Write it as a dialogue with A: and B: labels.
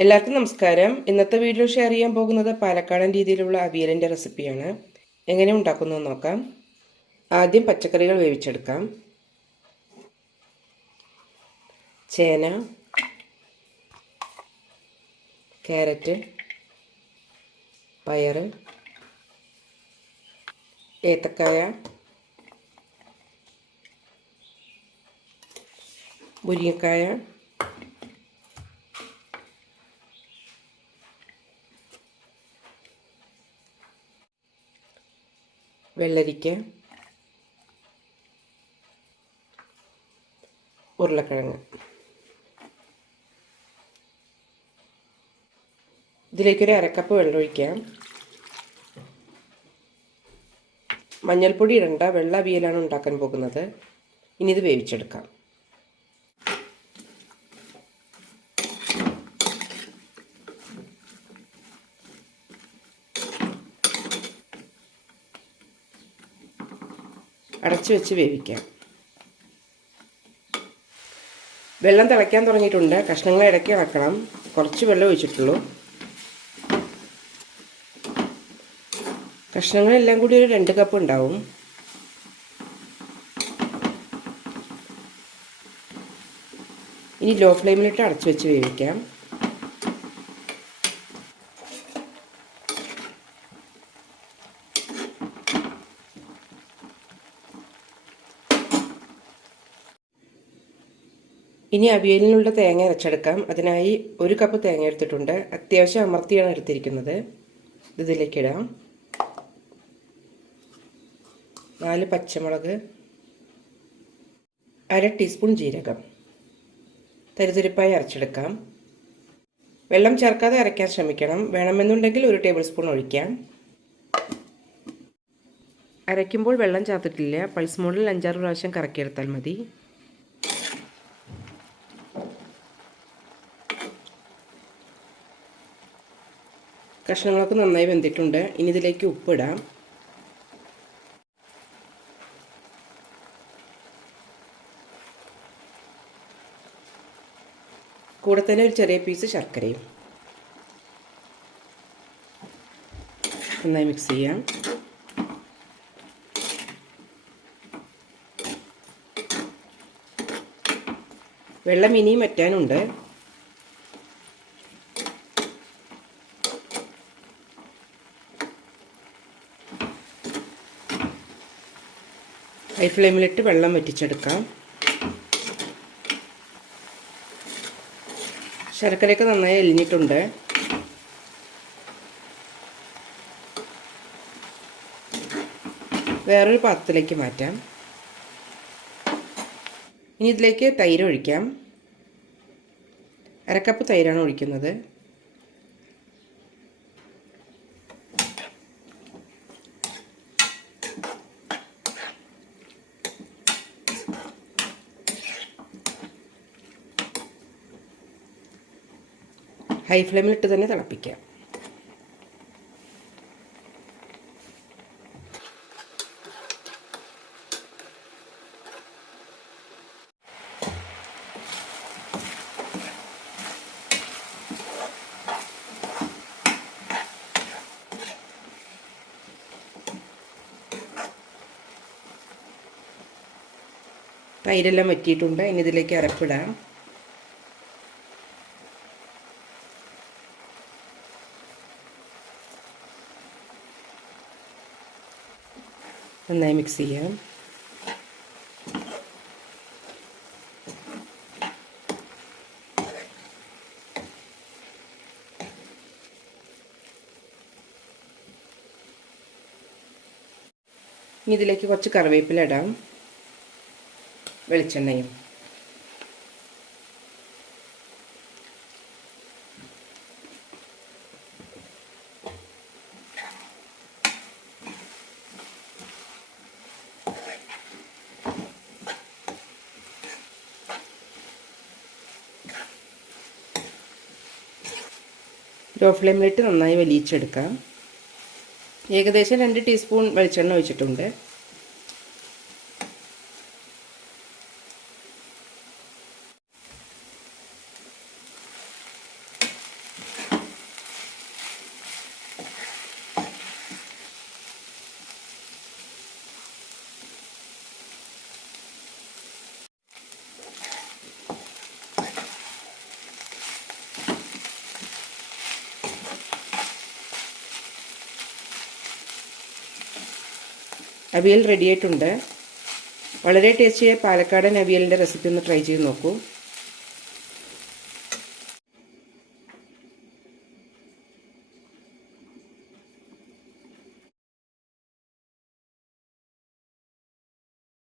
A: എല്ലാവർക്കും നമസ്കാരം. ഇന്നത്തെ വീഡിയോ ഷെയർ ചെയ്യാൻ പോകുന്നത് പാലക്കാടൻ രീതിയിലുള്ള അവിയലിന്റെ റെസിപ്പിയാണ് എങ്ങനെ ഉണ്ടാക്കുന്നു നോക്കാം. ആദ്യം പച്ചക്കറികൾ വേവിച്ചെടുക്കാം. ചേന ക്യാരറ്റ് പയർ ഏത്തക്കായ മുരിങ്ങക്കായ വെള്ളരിക്ക ഉരുളക്കിഴങ്ങ്. ഇതിലേക്കൊരു അരക്കപ്പ് വെള്ളം ഒഴിക്കാം. മഞ്ഞൾപ്പൊടി ഇടണ്ട വെള്ള അവിയലാണ് ഉണ്ടാക്കാൻ പോകുന്നത്. ഇനി ഇത് വേവിച്ചെടുക്കാം. അടച്ചു വെച്ച് വേവിക്കാം. വെള്ളം തിളയ്ക്കാൻ തുടങ്ങിയിട്ടുണ്ട്. കഷ്ണങ്ങൾ ഇടയ്ക്ക് ഇളക്കണം കുറച്ച് വെള്ളം ഒഴിച്ചിട്ടുള്ളൂ. കഷ്ണങ്ങളെല്ലാം കൂടി ഒരു രണ്ട് കപ്പ് ഉണ്ടാവും. ഇനി ലോ ഫ്ലെയിമിലിട്ട് അടച്ചു വെച്ച് വേവിക്കാം. ഇനി അവിയലിനുള്ള തേങ്ങ അരച്ചെടുക്കാം. അതിനായി ഒരു കപ്പ് തേങ്ങ എടുത്തിട്ടുണ്ട്. അത്യാവശ്യം അമർത്തിയാണ് എടുത്തിരിക്കുന്നത്. ഇത് ഇതിലേക്കിടാം നാല് പച്ചമുളക് അര ടീസ്പൂൺ ജീരകം തരിതുരിപ്പായി അരച്ചെടുക്കാം. വെള്ളം ചേർക്കാതെ അരയ്ക്കാൻ ശ്രമിക്കണം. വേണമെന്നുണ്ടെങ്കിൽ ഒരു ടേബിൾ സ്പൂൺ ഒഴിക്കാം. അരയ്ക്കുമ്പോൾ വെള്ളം ചേർത്തിട്ടില്ല. പൾസ് മോഡിൽ അഞ്ചാറ് പ്രാവശ്യം കറക്കിയെടുത്താൽ മതി. കഷ്ണങ്ങളൊക്കെ നന്നായി വെന്തിട്ടുണ്ട്. ഇനി ഇതിലേക്ക് ഉപ്പിടാം. കൂടെ തന്നെ ഒരു ചെറിയ പീസ് ശർക്കരയും. നന്നായി മിക്സ് ചെയ്യാം. വെള്ളം ഇനിയും വറ്റാനുണ്ട്. ഹൈ ഫ്ലെയിമിലിട്ട് വെള്ളം വറ്റിച്ചെടുക്കാം. ശർക്കരയൊക്കെ നന്നായി എലിഞ്ഞിട്ടുണ്ട് വേറൊരു പാത്രത്തിലേക്ക് മാറ്റാം. ഇനി ഇതിലേക്ക് തൈര് ഒഴിക്കാം. അരക്കപ്പ് തൈരാണ് ഒഴിക്കുന്നത്. ഹൈ ഫ്ലെയിമിലിട്ട് തന്നെ തിളപ്പിക്കാം തൈരെല്ലാം വറ്റിയിട്ടുണ്ട്. ഇനി ഇതിലേക്ക് അരപ്പിടാം. നന്നായി മിക്സ് ചെയ്യാം. ഇനി ഇതിലേക്ക് കുറച്ച് കറിവേപ്പില ഇടാം. വെളിച്ചെണ്ണയും. ലോ ഫ്ലെയിമിലിട്ട് നന്നായി വലിയിച്ചെടുക്കാം ഏകദേശം രണ്ട് ടീസ്പൂൺ വെളിച്ചെണ്ണ ഒഴിച്ചിട്ടുണ്ട്. അവിയൽ റെഡിയായിട്ടുണ്ട് വളരെ ടേസ്റ്റിയായ പാലക്കാടൻ അവിയലിന്റെ റെസിപ്പി ഒന്ന് ട്രൈ ചെയ്ത് നോക്കൂ.